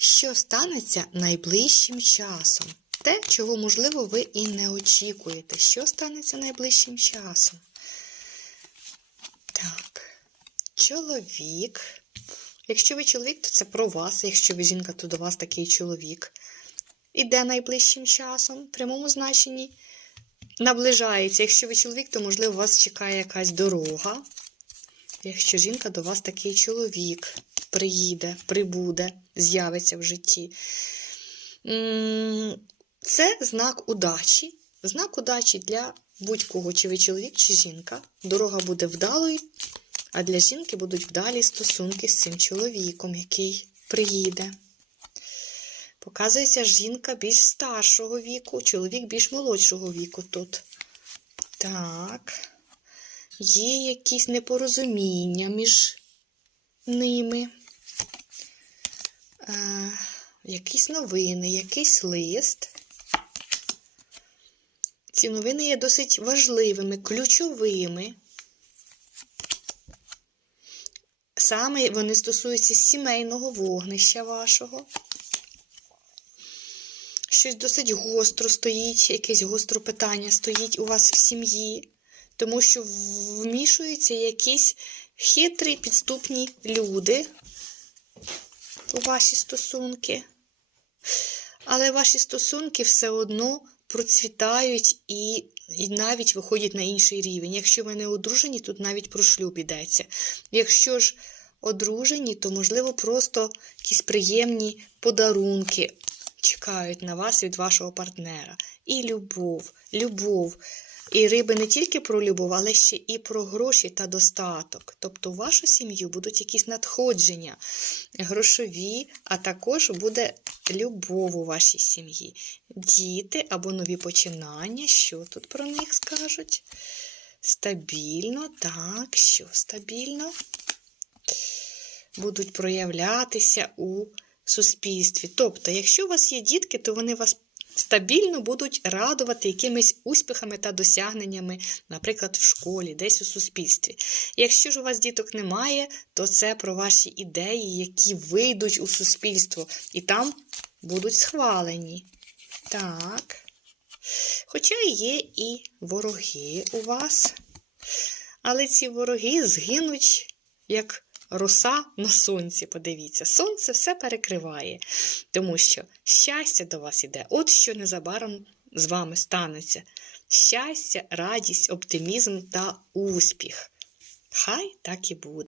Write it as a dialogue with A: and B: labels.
A: Що станеться найближчим часом? Те, чого, можливо, ви і не очікуєте. Що станеться найближчим часом? Так. Чоловік. Якщо ви чоловік, то це про вас. Якщо ви жінка, то до вас такий чоловік. Іде найближчим часом, в прямому значенні. Наближається. Якщо ви чоловік, то, можливо, вас чекає якась дорога. Якщо жінка, до вас такий чоловік приїде, прибуде, з'явиться в житті. Це знак удачі. Знак удачі для будь-кого, чи ви чоловік, чи жінка. Дорога буде вдалою, а для жінки будуть вдалі стосунки з цим чоловіком, який приїде. Показується жінка більш старшого віку, чоловік більш молодшого віку тут. Так. Є якісь непорозуміння між ними. Е, якісь новини, якийсь лист. Ці новини є досить важливими, ключовими. Саме вони стосуються сімейного вогнища вашого. Щось досить гостро стоїть, якесь гостро питання стоїть у вас в сім'ї, тому що вмішуються якісь хитрі підступні люди у ваші стосунки. Але ваші стосунки все одно процвітають і, і навіть виходять на інший рівень. Якщо ви не одружені, тут навіть про шлюб йдеться. Якщо ж одружені, то, можливо, просто якісь приємні подарунки чекають на вас від вашого партнера. І любов, любов. І риби не тільки про любов, але ще і про гроші та достаток. Тобто в вашу сім'ю будуть якісь надходження грошові, а також буде любов у вашій сім'ї. Діти або нові починання. Що тут про них скажуть? Стабільно, так, що стабільно? Будуть проявлятися у суспільстві. Тобто, якщо у вас є дітки, то вони вас стабільно будуть радувати якимись успіхами та досягненнями, наприклад, в школі, десь у суспільстві. Якщо ж у вас діток немає, то це про ваші ідеї, які вийдуть у суспільство, і там будуть схвалені. Так. Хоча є і вороги у вас, але ці вороги згинуть як роса на сонці. Подивіться, сонце все перекриває, тому що щастя до вас іде. От що незабаром з вами станеться. Щастя, радість, оптимізм та успіх. Хай так і буде.